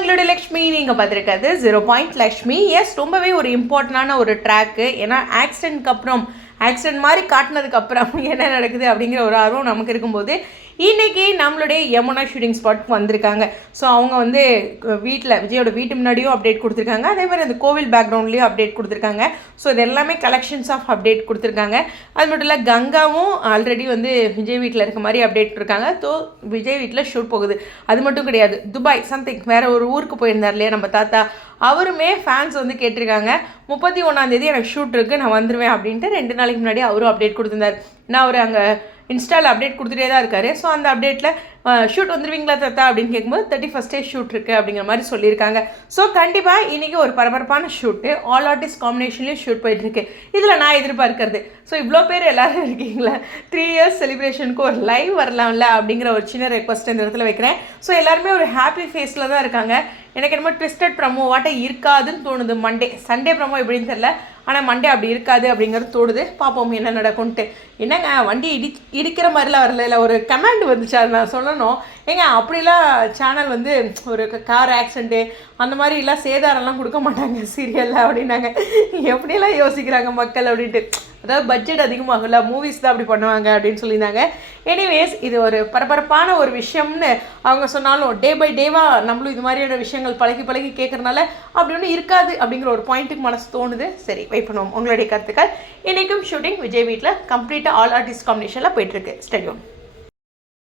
உங்களுடைய லக்ஷ்மி நீங்கள் பார்த்துருக்காது ஜீரோ பாயிண்ட் லக்ஷ்மி. எஸ் ரொம்பவே ஒரு இம்பார்ட்டண்டான ஒரு ட்ராக்கு ஏன்னா ஆக்சிடென்ட்க்கு அப்புறம் ஆக்சிடென்ட் மாதிரி காட்டினதுக்கு அப்புறம் என்ன நடக்குது அப்படிங்கிற ஒரு ஆர்வம் நமக்கு இருக்கும்போது இன்னைக்கு நம்மளுடைய யமுனா ஷூட்டிங் ஸ்பாட்க்கு வந்திருக்காங்க. ஸோ அவங்க வந்து வீட்டில் விஜயோட வீட்டு முன்னாடியும் அப்டேட் கொடுத்துருக்காங்க. அதே மாதிரி அந்த கோவில் பேக்ரவுண்ட்லேயும் அப்டேட் கொடுத்துருக்காங்க. ஸோ இது எல்லாமே கலெக்ஷன்ஸ் ஆஃப் அப்டேட் கொடுத்துருக்காங்க. அது மட்டும் இல்லை கங்காவும் ஆல்ரெடி வந்து விஜய் வீட்டில் இருக்க மாதிரி அப்டேட் இருக்காங்க ஸோ விஜய் வீட்டில் ஷூட் போகுது. அது மட்டும் கிடையாது. துபாய் சம்திங் வேறு ஒரு ஊருக்கு போயிருந்தார் இல்லையா நம்ம தாத்தா? அவருமே ஃபேன்ஸ் வந்து கேட்டிருக்காங்க. முப்பத்தி ஒன்றாந்தேதி எனக்கு ஷூட் இருக்குது நான் வந்துடுவேன் அப்படின்ட்டு ரெண்டு நாளைக்கு முன்னாடி அவரும் அப்டேட் கொடுத்துருந்தார். நான் அவர் அங்கே இன்ஸ்டாவில் அப்டேட் கொடுத்துட்டே தான் இருக்காரு. ஸோ அந்த அப்டேட்டில் ஷூட் வந்துடுவீங்களா தாத்தா அப்படின்னு கேட்கும்போது தேர்ட்டி ஃபஸ்ட்டே ஷூட் இருக்குது அப்படிங்கிற மாதிரி சொல்லியிருக்காங்க. ஸோ கண்டிப்பாக இன்றைக்கி ஒரு பரபரப்பான ஷூட்டு ஆல் ஆர்டிஸ்ட் காம்பினேஷன்லேயும் ஷூட் போயிட்டுருக்கு இதில் நான் எதிர்பார்க்கறது. ஸோ இவ்வளோ பேர் எல்லாரும் இருக்கீங்களா? த்ரீ இயர்ஸ் செலிப்ரேஷனுக்கு ஒரு லைவ் வரலாம்ல அப்படிங்கிற ஒரு சின்ன ரெக்வஸ்ட் இந்த இடத்துல வைக்கிறேன். ஸோ எல்லாருமே ஒரு ஹாப்பி ஃபேஸில் தான் இருக்காங்க. எனக்கு என்னமோ ட்விஸ்டட் ப்ரமோ இருக்காதுன்னு தோணுது. மண்டே சண்டே ப்ரமோ எப்படின்னு தெரில ஆனால் மண்டே அப்படி இருக்காது அப்படிங்கிறது தோணுது. பார்ப்போம் என்ன நடக்கும்ன்ட்டு. என்னங்க வண்டி இடி இடிக்கிற மாதிரிலாம் வரல. இல்லை ஒரு கமாண்ட் வந்துச்சு. அது நான் சொல்லணும். ஏங்க அப்படிலாம் சேனல் வந்து ஒரு கார் ஆக்சிடென்ட்டு அந்த மாதிரிலாம் சேதாரம்லாம் கொடுக்க மாட்டாங்க சீரியலில் அப்படின்னாங்க. எப்படிலாம் யோசிக்கிறாங்க மக்கள் அப்படின்ட்டு. அதாவது பட்ஜெட் அதிகமாகல மூவிஸ் தான் அப்படி பண்ணுவாங்க அப்படின்னு சொல்லியிருந்தாங்க. எனிவேஸ் இது ஒரு பரபரப்பான ஒரு விஷயம்னு அவங்க சொன்னாலும் டே பை டேவாக நம்மளும் இது மாதிரியான விஷயங்கள் பழகி பழகி கேட்குறனால அப்படி ஒன்றும் இருக்காது அப்படிங்கிற ஒரு பாயிண்ட்டுக்கு மனசு தோணுது. சரி வெயிட் பண்ணுவோம். உங்களுடைய கருத்துக்கள். இன்றைக்கும் ஷூட்டிங் விஜய் வீட்டில் கம்ப்ளீட்டாக ஆல் ஆர்டிஸ்ட் காம்பினேஷனில் போயிட்டுருக்கு ஸ்டடியோன்